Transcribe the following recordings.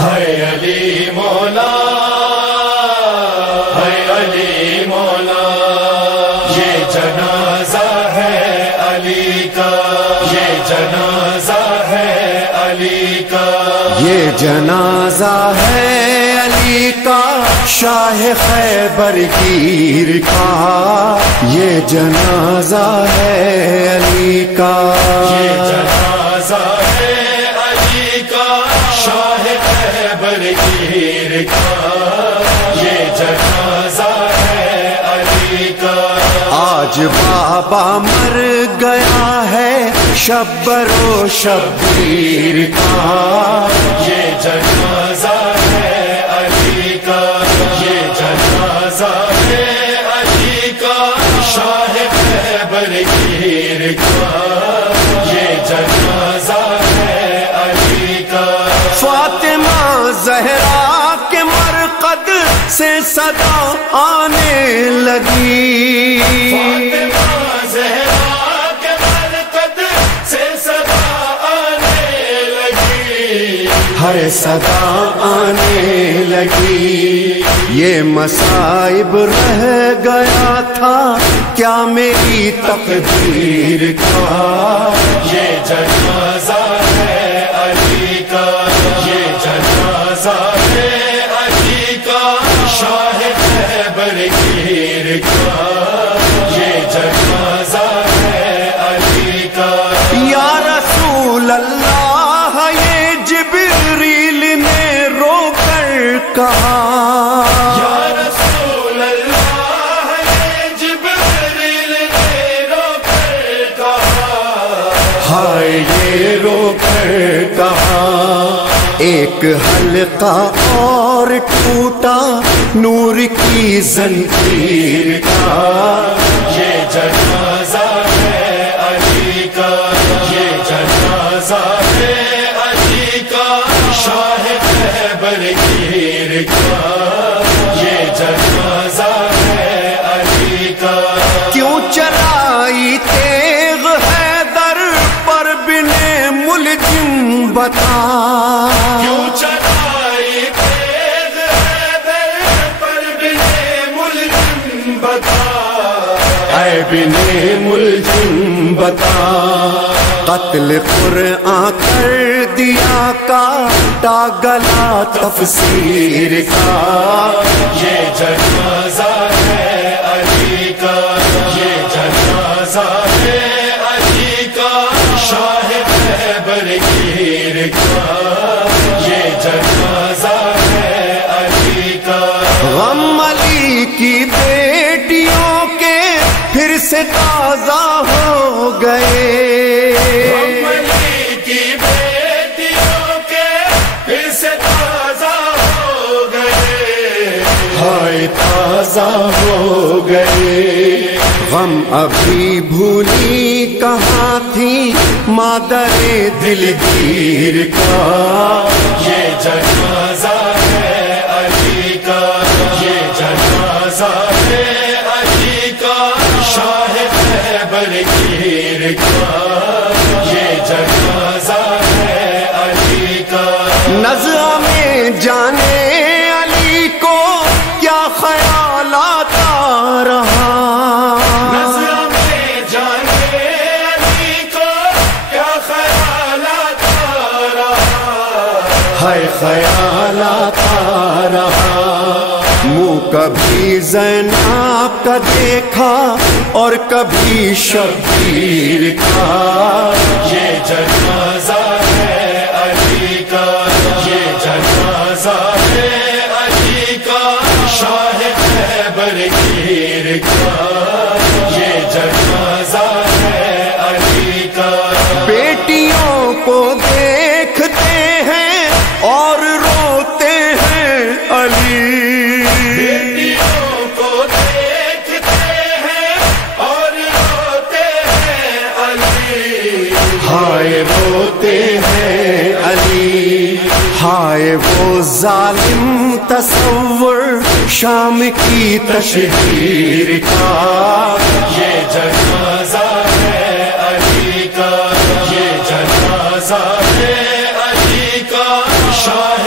ہے علی مولا، ہے علی مولا، یہ جنازہ ہے علی کا، یہ جنازہ ہے علی کا، یہ جنازہ ہے علی کا، شاہ خیبر گیر کا، یہ جنازہ ہے علی کا، یہ جنازہ ہے علی کا، شاہ خیبر گیر کا، یہ جنازہ ہے علی کا۔ آج بابا مر گیا ہے شبر و شبیر کا، یہ جنازہ ہے علی کا، یہ جنازہ ہے علی کا، شاہ خیبر گیر کا، یہ جنازہ ہے علی کا۔ فاطمہ زہرا کے مرقد سے صدا آنے لگی، فاطمہ زہرا کے مرقد سے صدا آنے لگی، ہر صدا آنے لگی، یہ مصائب رہ گیا تھا کیا میری تقدیر کا، یہ جنازہ ہے علی کا، یہ جنازہ ہے علی کا، شاہ خیبر گیر کا، یہ جنازہ ہے علی کا۔ یا رسول اللہ یہ جبریل نے رو کر کہا، یا رسول اللہ یہ جبریل نے رو کر کہا، ہائے یہ رو کر کہا، ایک حلقہ اور ٹوٹا نور کی زنجیر کا، یہ جنازہ ہے علی کا، یہ جنازہ ہے علی کا، شاہ خیبر گیر کا، یہ جنازہ ہے علی کا۔ کیوں چلائی تیغ حیدر پر بن ملجم بتا، کیوں چلائی تیغ حیدر پر بن ملجم بتا، اے بن ملجم بتا، قتل قرآن کر دیا کاٹا گلا تفسیر کا، یہ جنازہ ہے علی کا، یہ جنازہ ہے علی کا، شاہ خیبر گیر کا، یہ جنازہ ہے علی کا۔ غم علی کی بیٹیوں کے پھر سے تازہ ہو گئے، غم علی کی بیٹیوں کے پھر سے تازہ ہو گئے، ہائے تازہ ہو گئے، غم ابھی بھولی کہاں تھی مادر دلگیر کا، یہ جنازہ ہے علی کا، یہ جنازہ ہے علی کا، شاہ خیبر گیر کا، یہ جنازہ ہے علی کا۔ نظر میں جانے علی کو کیا خیالات آ رہا، نظر میں جانے علی کو کیا خیالات آ رہا، ہے خیالات آ رہا، منہ کبھی زینب کا دیکھا اور کبھی شبیر کا، یہ جنازہ ہے علی کا، یہ جنازہ ہے علی کا، شاہ خیبر گیر کا، یہ جنازہ ہے علی کا۔ بیٹیوں کو دیکھتے ہیں اور روتے ہیں علی، بیٹیوں کو دیکھتے ہیں اور روتے ہیں علی، ہائے روتے ہیں علی، ہائے وہ ظالم تصور شام کی تشہیر کا، یہ جنازہ ہے علی کا، یہ جنازہ ہے علی کا، شاہ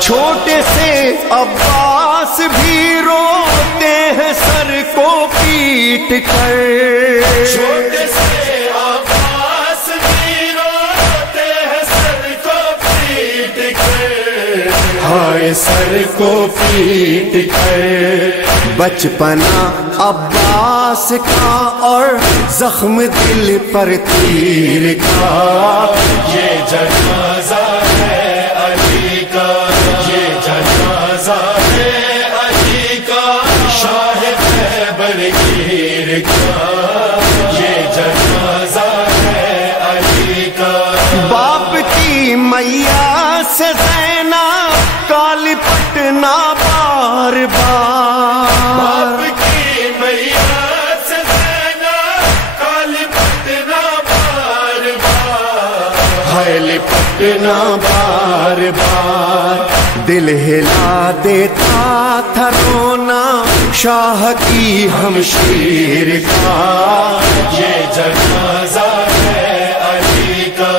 چھوٹے سے عباس بھی روتے ہیں سر کو پیٹ کر، چھوٹے سے عباس بھی روتے ہیں سر کو پیٹ کر، ہائے سر کو پیٹ کر۔ بچپنا عباس کا اور زخم دل پر تیر کا، یہ جنازہ ہے علی کا، یہ جنازہ ہے علی کا، شاہ خیبر گیر کا، یہ جنازہ ہے علی کا۔ باپ کی میاں سے زینب کا لپٹنا بار بار، باپ کی میاں سے زینب کا لپٹنا بار بار، ہے لپٹنا بار بار۔ دل ہلا دیتا تھا رونا شاہ کی ہمشیر کا، یہ جنازہ ہے علی کا۔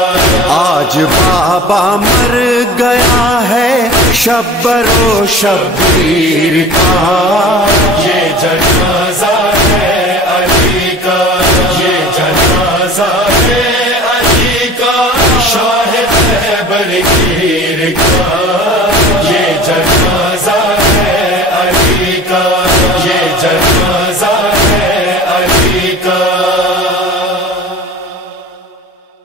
آج بابا مر گیا ہے شبر و شبیر کا، یہ جنازہ ہے علی کا، یہ جنازہ ہے علی کا، شاہ خیبر گیر کا۔